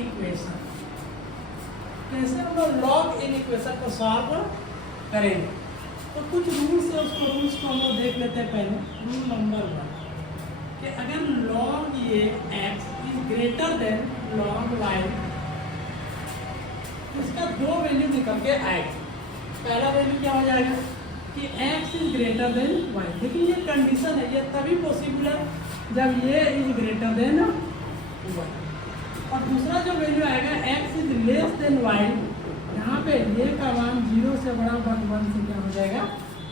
Equation. कैसे हम लोग लॉग इन इक्वेशन को सॉल्व करेंगे, तो कुछ रूल्स है, उसको रूल्स को हम लोग देख लेते हैं पहले। रूल नंबर 1 कि अगर लॉग ये x is greater than log y, इसका दो वैल्यू निकल के आएगा। पहला वैल्यू क्या हो जाएगा कि x is greater than y, लेकिन ये कंडीशन है, ये तभी पॉसिबल है जब ये इज ग्रेटर देन y। और दूसरा जो वैल्यू आएगा x is less than y, यहाँ पे ये का मान 0 से बड़ा 1 से क्या हो जाएगा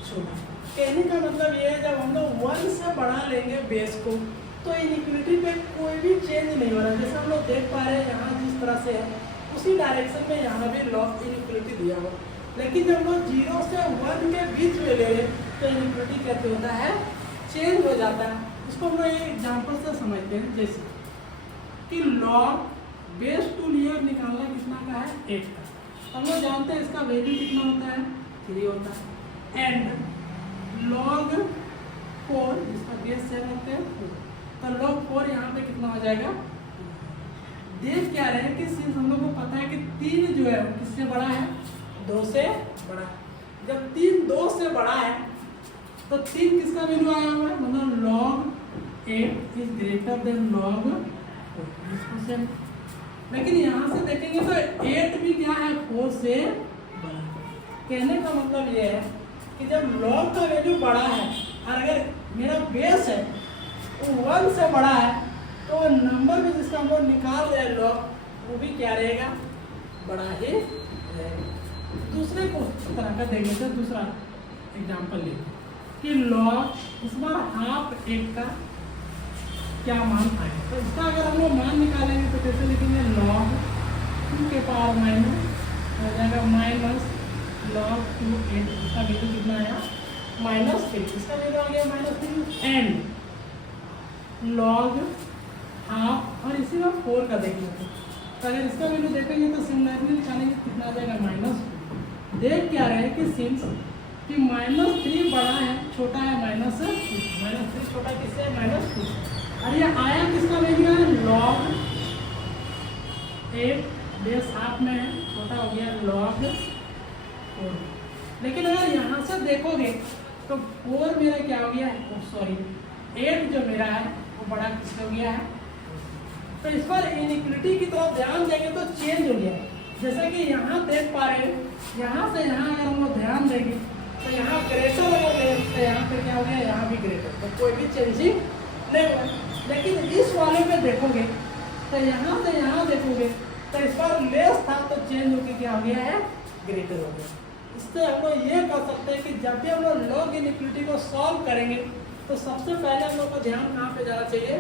छोटा। कहने का मतलब ये है जब हम लोग 1 से बढ़ा लेंगे बेस को तो इनइक्वालिटी पे कोई भी चेंज नहीं हो रहा। जैसे हम लोग देख पा रहे हैं यहाँ जिस तरह से है उसी डायरेक्शन में यहाँ भी लॉग इनइक्वालिटी दिया हुआ, लेकिन जब हम लोग 0 से 1 के बीच में ले लें तो इनइक्वालिटी कैसे होता है, चेंज हो जाता है। इसको हम लोग एक एग्जाम्पल से समझते हैं, जैसे कि लॉग बेस टू लियर निकालना कितना का है 8 का। हम लोग जानते हैं इसका वैल्यू कितना होता है 3 होता है। एंड लॉग 4 जिसका बेस 7 होते हैं, तो लॉग 4 यहाँ पे कितना हो जाएगा। देख क्या रहे हैं कि सिंस हम लोग को पता है कि 3 जो है किससे बड़ा है, 2 से बड़ा है। जब 3 2 से बड़ा है तो 3 किसका वैल्यू आया हुआ है, मतलब log 8 is greater than log 4। लेकिन यहाँ से देखेंगे तो 8 भी क्या है 4 से बड़ा। कहने का मतलब ये है कि जब लॉग का वैल्यू बड़ा है और अगर मेरा बेस है वो 1 से बड़ा है तो नंबर भी जिसका हम लोग निकाल रहे हैं लॉग वो भी क्या रहेगा, बड़ा ही रहेगा। दूसरे को तरह का देखेंगे तो दूसरा एग्जाम्पल लेंगे कि लॉग इस बार हाफ 8 का क्या मान आएगा। तो इसका अगर हम लोग मान निकालेंगे तो कैसे लिखेंगे, लॉग 2 के पावर माइनस हो जाएगा माइनस लॉग 2 8, इसका वैल्यू कितना आया -3, इसका वैल्यू आ गया -3 एंड लॉग हाफ और इसी में 4 का देख लेते हैं। तो अगर इसका वैल्यू देखेंगे तो सिमिलरली निकालेंगे कितना आ जाएगा -2। देख क्या रहे कि सिंस कि -3 बड़ा है छोटा है -3 छोटा किससे है -2, और ये आया किसका वैल्यू है लॉग 8 बेस हाफ में है, छोटा हो गया लॉग 4। लेकिन अगर यहाँ से देखोगे तो 4 मेरा क्या हो गया है, सॉरी 8 जो मेरा है वो बड़ा किसका हो गया है। तो इस पर इनइक्वालिटी की तरफ ध्यान देंगे तो चेंज हो गया। जैसा कि यहाँ देख पा रहे हैं, यहाँ से यहाँ अगर हम लोग ध्यान देंगे तो यहाँ ग्रेटर अगर ले तो यहाँ पे क्या हो गया, यहाँ भी ग्रेटर, तो कोई भी चेंजिंग नहीं हुआ। लेकिन इस वाले में देखोगे तो यहाँ से यहाँ देखोगे तो इस बार लेस था तो चेंज होकर क्या हो गया है, ग्रेटर हो गया। इससे हम लोग ये कह सकते हैं कि जब भी हम लोग लॉग इनइक्वालिटी को सॉल्व करेंगे तो सबसे पहले हम लोग को ध्यान कहाँ पे जाना चाहिए,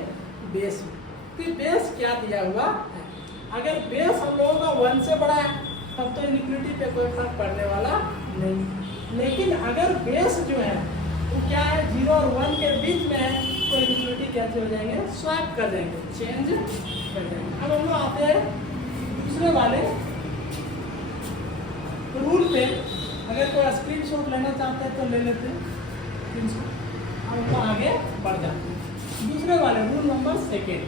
बेस में, कि बेस क्या दिया हुआ है। अगर बेस हम लोगों का 1 से बड़ा है तब तो इनइक्वालिटी पे कोई फर्क पड़ने वाला नहीं। लेकिन अगर बेस जो है वो क्या है 0 और 1 के बीच में है तो इनइक्वालिटी कैसे हो जाएंगे, स्वैप कर देंगे, चेंज कर देंगे। अब हम लोग आते हैं दूसरे वाले रूल पे। अगर कोई स्क्रीनशॉट लेना चाहते हैं तो ले लेते हैं स्क्रीनशॉट। अब हम लोग आगे बढ़ जाते हैं दूसरे वाले रूल नंबर 2।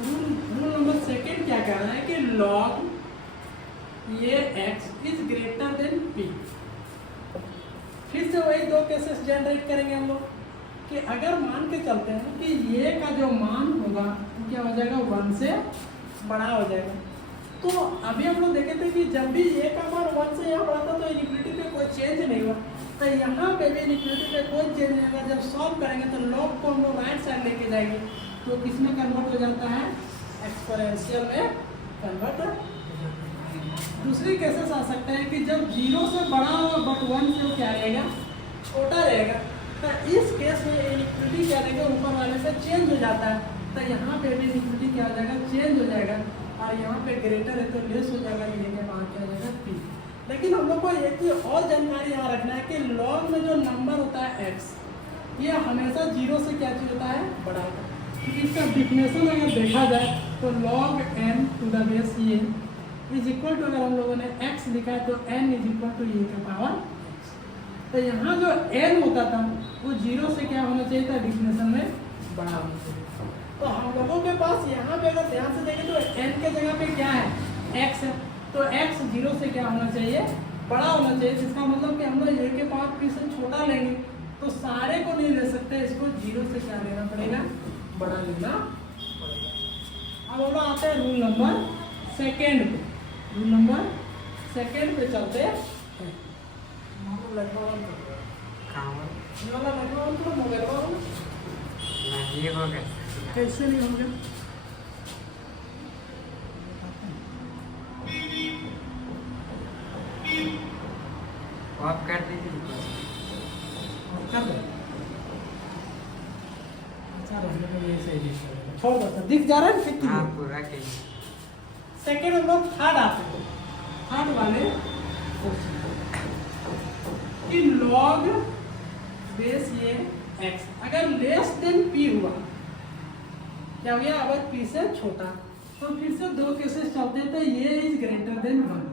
रूल नंबर 2 क्या कह रहा है कि लॉग ये x is greater than p। फिर से वही दो केसेस जनरेट करेंगे हम लोग कि अगर मान के चलते हैं कि ये का जो मान होगा वो क्या हो जाएगा 1 से बड़ा हो जाएगा। तो अभी हम लोग देखे थे कि जब भी ये का मान 1 से यहाँ बढ़ा था तो इनइक्वालिटी पे कोई चेंज नहीं हुआ, तो यहाँ पे भी इनइक्वालिटी पे कोई चेंज नहीं होगा। जब सॉल्व करेंगे तो लॉग को हम लोग राइट साइड लेके जाएंगे तो किसमें कन्वर्ट हो जाता है, एक्सपोनेंशियल में कन्वर्ट। दूसरी केसेस आ सकते हैं कि जब 0 से बड़ा होगा बट 1 से क्या रहेगा, छोटा रहेगा। तो इस केस में इनइक्वालिटी क्या रहेगा, ऊपर वाले से चेंज हो जाता है। तो यहाँ पे भी इनइक्वालिटी क्या हो जाएगा, चेंज हो जाएगा। और यहाँ पे ग्रेटर है तो लेस हो जाएगा, ये वहाँ क्या हो जाएगा p। लेकिन हम लोग को एक चीज और जानकारी यहाँ रखना है कि लॉग में जो नंबर होता है x, ये हमेशा 0 से क्या चीज होता है, बड़ा होता है। इसका डिफिनेशन अगर देखा जाए तो log n to the base ये इज इक्वल टू, अगर हम लोगों ने x लिखा है तो n इज इक्वल टू ये का पावर। तो यहाँ जो n होता था वो 0 से क्या होना चाहिए था, डिफिनेशन में बड़ा होना चाहिए। तो हम लोगों के पास यहाँ पे अगर ध्यान से देखें तो n के जगह पे क्या है, x है, तो x 0 से क्या होना चाहिए, बड़ा होना चाहिए। जिसका मतलब कि हम लोग a के पावर p से छोटा लेंगे, तो सारे को नहीं ले सकते, इसको 0 से क्या लेना पड़ेगा, बड़ा लेना पड़ेगा। अब हम लोग आते हैं रूल नंबर सेकेंड पे। रूल नंबर सेकेंड पे चलते हैं। कैसे नहीं होगा, आप कर दीजिए, कर दो। अच्छा रहने को ये सही दिख रहा है, छोड़ दो, दिख जा रहा है ठीक हाँ है। पूरा के सेकेंड हम लोग थर्ड आते हैं। थर्ड वाले कि लॉग बेस ये x अगर लेस देन p हुआ, क्या हो गया, अगर p से छोटा, तो फिर से दो केसेस चलते हैं। तो ये इज ग्रेटर देन 1,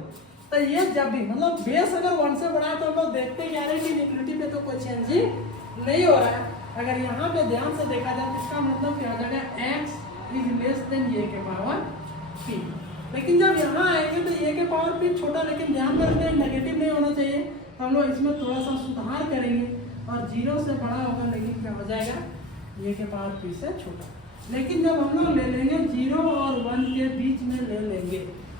तो ये जब भी मतलब बेस अगर 1 से बड़ा है तो हम लोग देखते हैं यार कि इक्विलिटी में तो कोई चेंज ही नहीं हो रहा है। अगर यहाँ पे ध्यान से देखा जाए तो इसका मतलब क्या हो जाएगा, x is less than a के पावर p। लेकिन जब यहाँ आएंगे तो a के पावर p छोटा, लेकिन ध्यान में रखना नेगेटिव नहीं होना चाहिए, तो हम लोग इसमें थोड़ा सा सुधार करेंगे और 0 से बड़ा होगा, लेकिन क्या हो जाएगा, a के पावर p से छोटा। लेकिन जब हम लोग ले लेंगे 0 और 1 के बीच में ले लेंगे,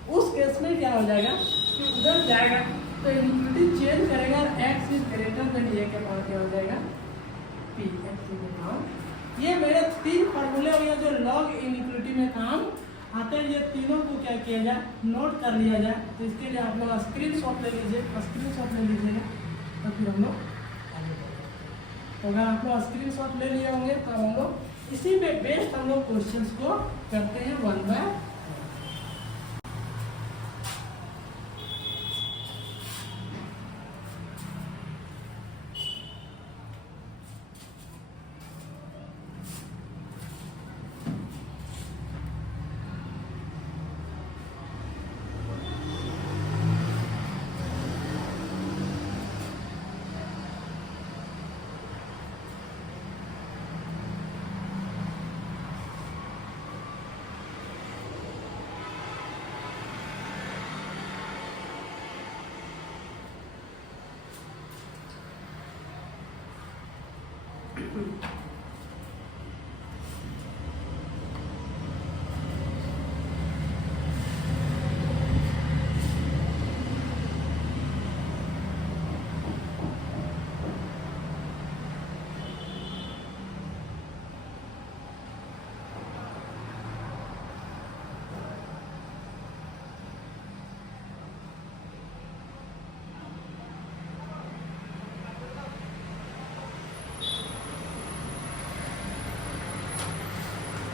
उस केस में क्या हो जाएगा कि उधर जाएगा तो इक्विलिटी चेंज करेगा और x is greater than a के पावर क्या हो जाएगा, p x के पावर। ये मेरे 3 फार्मूले हो गए जो लॉग इनइक्विलिटी में काम आते हैं। ये तीनों को क्या किया जाए, नोट कर लिया जाए। तो इसके लिए आप लोग स्क्रीनशॉट ले लीजिए, स्क्रीनशॉट ले लीजिएगा, तो फिर हम लोग आगे बढ़ेंगे। तो अगर आप लोग स्क्रीनशॉट ले लिए होंगे तो हम लोग इसी पे बेस्ड हम लोग क्वेश्चंस को करते हैं 1 बाय 1।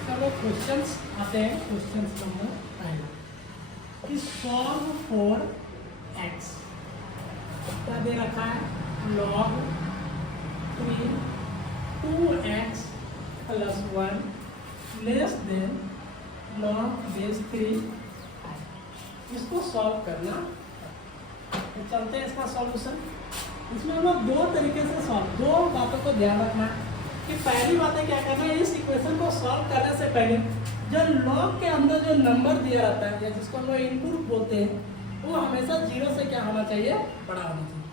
चलो क्वेश्चंस आते हैं। क्वेश्चंस नंबर पहला कि सॉल्व फॉर x, क्या दे रखा है, log 3 2x plus 1 less than log base 3। इसको सॉल्व करना, तो चलते हैं इसका सॉल्यूशन। इसमें हम लोग दो तरीके से सॉल्व, दो बातों को ध्यान रखना है कि पहली बात है क्या करना है, इस इक्वेशन को सॉल्व करने से पहले जो लॉग के अंदर जो नंबर दिया रहता है या जिसको हम लोग इनपुट बोलते हैं, वो हमेशा 0 से क्या होना चाहिए, बड़ा होना चाहिए।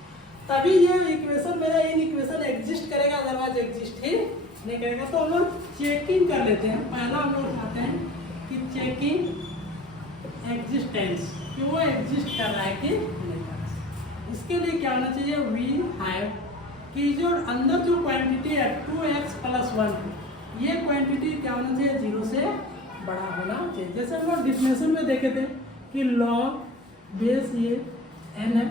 तभी ये इक्वेशन मेरा इन इक्वेशन एग्जिस्ट करेगा, अदरवाइज एग्जिस्ट ही नहीं करेगा। तो हम लोग चेकिंग कर लेते हैं। पहला हम लोग चाहते हैं कि चेकिंग एग्जिस्टेंस, कि वो एग्जिस्ट कर रहा है कि नहीं कर रहा है। इसके लिए क्या होना चाहिए, वी हैव कि जो अंदर जो क्वांटिटी है 2x प्लस 1, ये क्वांटिटी क्या होना चाहिए, 0 से बड़ा होना चाहिए। जैसे हम लोग डिफिनेशन में देखे थे कि log बेस ये n है,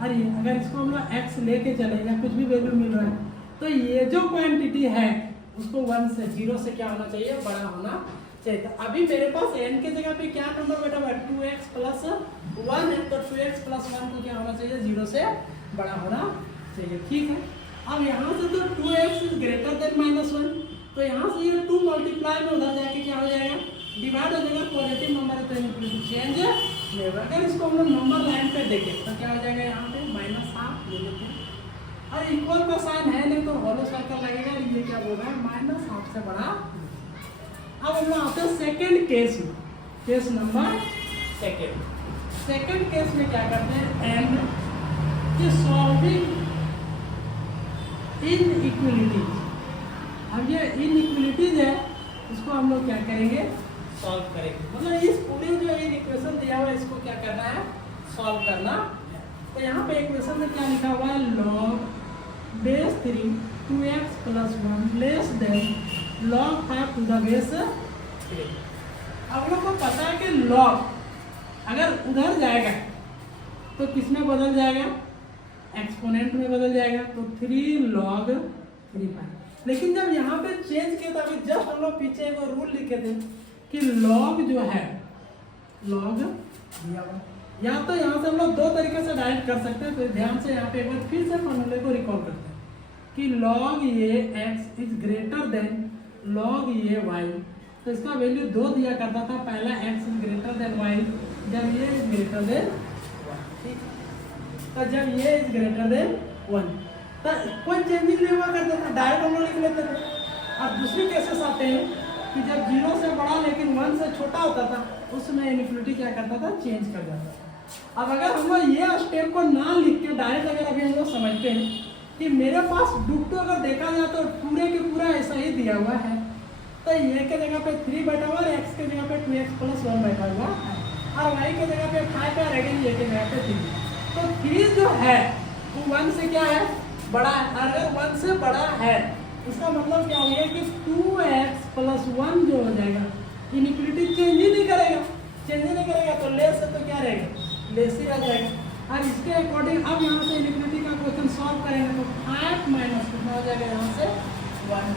और ये अगर इसको हम लोग x लेके चले या कुछ भी वैल्यू मिल रहा है, तो ये जो क्वांटिटी है उसको 1 से 0 से क्या होना चाहिए, बड़ा होना चाहिए। तो अभी मेरे पास n के जगह पे क्या नंबर बैठा हुआ है, 2x प्लस 1 है, तो 2x प्लस 1 को क्या होना चाहिए, 0 से बड़ा होना चाहिए। ठीक है, अब यहाँ से तो 2x इज ग्रेटर देन -1, तो यहाँ से ये 2 मल्टीप्लाई में उधर जाके क्या हो जाएगा, डिवाइड हो जाएगा। पॉजिटिव नंबर है तो इनक्लूसिव चेंज नहीं होगा। अगर इसको हम लोग नंबर लाइन पे देखें तो क्या हो जाएगा, यहाँ पे -1/2 ले लेते हैं, और इक्वल का साइन है नहीं तो होलो सर्कल लगेगा। ये क्या बोल रहा है, माइनस हाफ से बड़ा। अब हम लोग आते हैं सेकेंड केस में, केस नंबर सेकेंड केस में क्या करते हैं, एंड कि सॉल्विंग इनइक्वलिटीज। अब ये इनइक्वलिटीज है, इसको हम लोग क्या करेंगे, सॉल्व करेंगे। मतलब इस पूरे जो इन इक्वेशन दिया हुआ है इसको क्या करना है, सॉल्व करना है। तो यहाँ पे इक्वेशन में क्या लिखा हुआ है, log base 3 2x plus 1 less than log 5 to the base 3। अब लोग को पता है कि log अगर उधर जाएगा तो किसमें बदल जाएगा, एक्सपोनेंट में बदल जाएगा। तो 3 log 3 5। लेकिन जब यहाँ पे चेंज किया था, अभी जस्ट हम लोग पीछे एक रूल लिखे थे कि log जो है, log दिया हुआ, या तो यहाँ से हम लोग दो तरीके से डायरेक्ट कर सकते हैं। तो ध्यान से यहाँ पे एक बार फिर से फॉर्मूले को रिकॉल करते हैं कि log ये x is greater than log ये y। तो इसका वैल्यू 2 दिया करता था, पहला x is greater than y जब ये इज ग्रेटर देन 1। तो जब ये इज ग्रेटर देन 1 तो कोई चेंजिंग नहीं हुआ करता था, डायरेक्ट हम लोग लिख लेते थे। अब दूसरी केसेस आते हैं कि जब 0 से बड़ा लेकिन 1 से छोटा होता था, उसमें इनइक्वलिटी क्या करता था, चेंज कर जाता था। अब अगर हम लोग ये स्टेप को ना लिख के डायरेक्ट अगर अभी हम लोग समझते हैं कि मेरे पास डुक्टो अगर देखा जाए तो पूरे के पूरा ऐसा ही दिया हुआ है, तो ये के जगह पे 3 बैठा हुआ है, x के जगह पे 2x plus 1 बैठा हुआ है, और y के जगह पे 5 है, रहेगा ये के जगह पे 3। तो 3 जो है वो 1 से क्या है, बड़ा है। अगर 1 से बड़ा है इसका मतलब क्या हो गया कि 2x plus 1 जो हो जाएगा, इनइक्वलिटी चेंज ही नहीं करेगा, तो लेस से तो क्या रहेगा, लेस ही आ जाएगा। और इसके अकॉर्डिंग अब यहाँ से इनइक्वलिटी का क्वेश्चन सॉल्व करेंगे तो 5 माइनस कितना हो जाएगा, यहाँ से 1।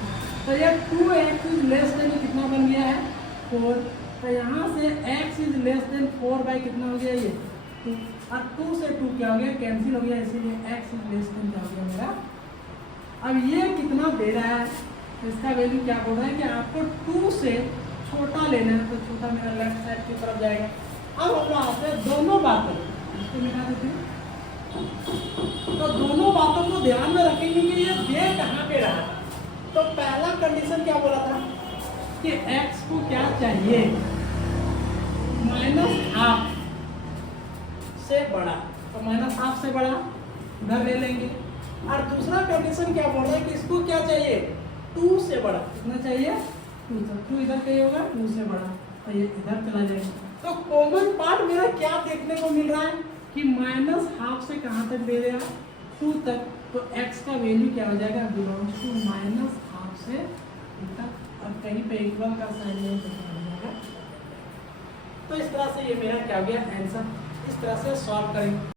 तो ये 2x इज लेस देन कितना बन गया है, 4। तो यहाँ से x is less than 4 by कितना हो गया, ये 2। और 2 से 2 क्या हो गया, कैंसिल हो गया, इसीलिए x इज लेस देन क्या हो गया मेरा। अब ये कितना दे रहा है, तो इसका वैल्यू क्या बोल रहा है कि आपको 2 से छोटा लेना है, तो छोटा मेरा लेफ्ट साइड की तरफ जाएगा। अब हम आते हैं दोनों बातों, इसको मिटा देते हैं। तो दोनों बातों को ध्यान में रखेंगे कि ये दे कहाँ पे रहा। तो पहला कंडीशन क्या बोला था कि x को क्या चाहिए, -½ से बड़ा, तो -½ से बड़ा उधर ले लेंगे। और दूसरा कंडीशन क्या बोल रहा है कि इसको क्या चाहिए, 2 से बड़ा। कितना चाहिए, 2 इधर कहीं होगा, 2 से बड़ा, तो ये इधर चला जाएगा। तो कॉमन पार्ट मेरा क्या देखने को मिल रहा है कि -½ से कहाँ तक दे रहा, 2 तक। तो x का वैल्यू क्या हो जाएगा, बिलोंग्स टू -½ से 2 तक। और कहीं पे इक्वल का साइन नहीं जाएगा। तो इस तरह से ये मेरा क्या हो गया आंसर, इस तरह से सॉल्व करेंगे।